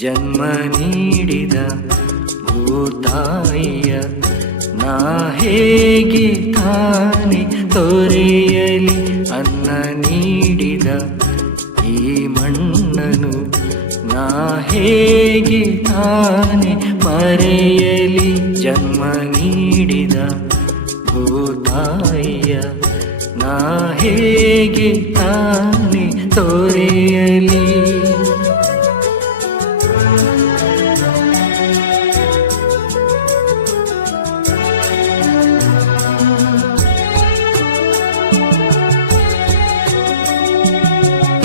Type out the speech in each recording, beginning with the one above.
ಜನ್ಮ ನೀಡಿದ ಭೂತಾಯಿಯ ನಾ ಹೇಗೆ ತಾನೆ ತೊರೆಯಲಿ. ಅನ್ನ ನೀಡಿದ ಈ ಮಣ್ಣನು ನಾ ಹೇಗೆ ತಾನೆ ಮರೆಯಲಿ. ಜನ್ಮ ನೀಡಿದ ಭೂತಾಯಿಯ ನಾ ಹೇಗೆ ತಾನೆ ತೊರೆಯಲಿ.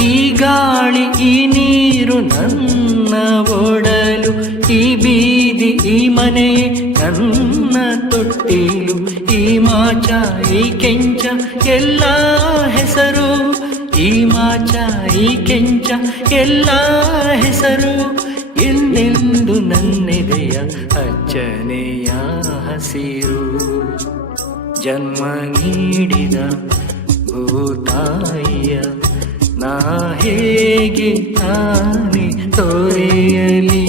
ಈ ಗಾಳಿ ಈ ನೀರು ನನ್ನ ಒಡಲು, ಈ ಬೀದಿ ಈ ಮನೆಯೇ ನನ್ನ ತೊಟ್ಟಿಲು. ಈ ಮಾಚ ಈ ಕೆಂಚ ಎಲ್ಲ ಹೆಸರು, ಈ ಮಾಚ ಈ ಕೆಂಚ ಎಲ್ಲ ಹೆಸರು. ಎಲ್ಲೆಂದು ನನ್ನೆದೆಯ ಅಚ್ಚನೆಯ ಹಸಿರು. ಜನ್ಮ ನೀಡಿದ ಭೂತಾಯಿಯ ನಾ ಹೇಗೆ ತಾನೆ ತೊರೆಯಲಿ.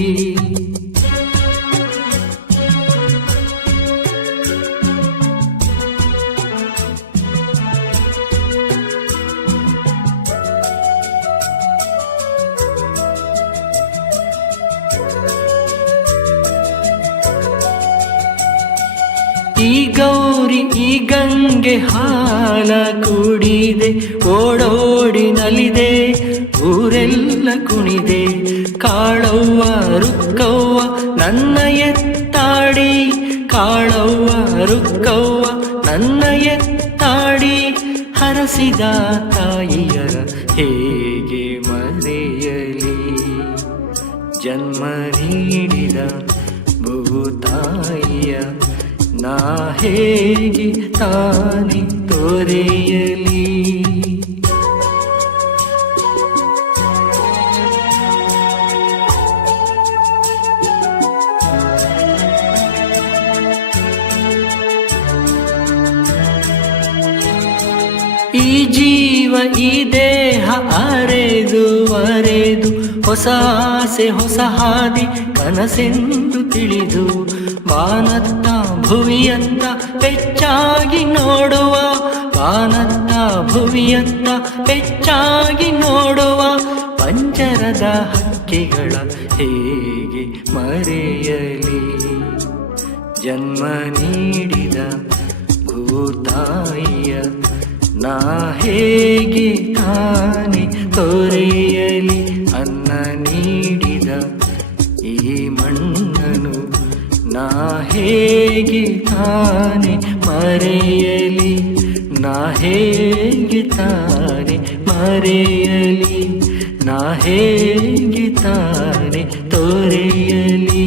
ಈ ಗೌರಿ ಈ ಗಂಗೆ ಹಾಲ ಕುಡಿದೆ, ಓಡೋಡಿ ನಲಿದೆ, ಊರೆಲ್ಲ ಕುಣಿದೆ. ಕಾಳವ್ವ ರುಕ್ಕವ್ವ ನನ್ನ ಎತ್ತಾಡಿ, ಕಾಳವ್ವ ರುಕ್ಕವ್ವ ನನ್ನ ಎತ್ತಾಡಿ. ಹರಸಿದ ತಾಯಿಯರ ಹೇಗೆ ಮರೆಯಲಿ. ಜನ್ಮ ನೀಡಿದ ಭೂತಾಯಿಯ ನಾ ಹೇಗೆ ತಾನೆ ತೊರೆಯಲಿ. ಈ ಜೀವ ಈ ದೇಹ ಅರೆದು ಅರೆದು, ಹೊಸ ಆಸೆ ಹೊಸ ಹಾದಿ ಕನಸೆಂದು ತಿಳಿದು. ಬಾನತ್ತ ಭುವಿಯತ್ತ ಹೆಚ್ಚಾಗಿ ನೋಡುವ, ಬಾನತ್ತ ಭುವಿಯತ್ತ ಹೆಚ್ಚಾಗಿ ನೋಡುವ. ಪಂಜರದ ಹಕ್ಕಿಗಳ ಹೇಗೆ ಮರೆಯಲಿ. ಜನ್ಮ ನೀಡಿದ ಭೂತಾಯಿಯ ನಾ ಹೇಗೆ ತಾನೆ ತೊರೆಯಲಿ. ಅನ್ನ ನೀಡಿದ ಈ ಮಣ್ಣನು ನಾ ಹೇಗೆ ತಾನೆ ಮರೆಯಲಿ. ನಾ ಹೇಗೆ ತಾನೆ ಮರೆಯಲಿ. ನಾ ಹೇಗೆ ತಾನೆ ತೊರೆಯಲಿ.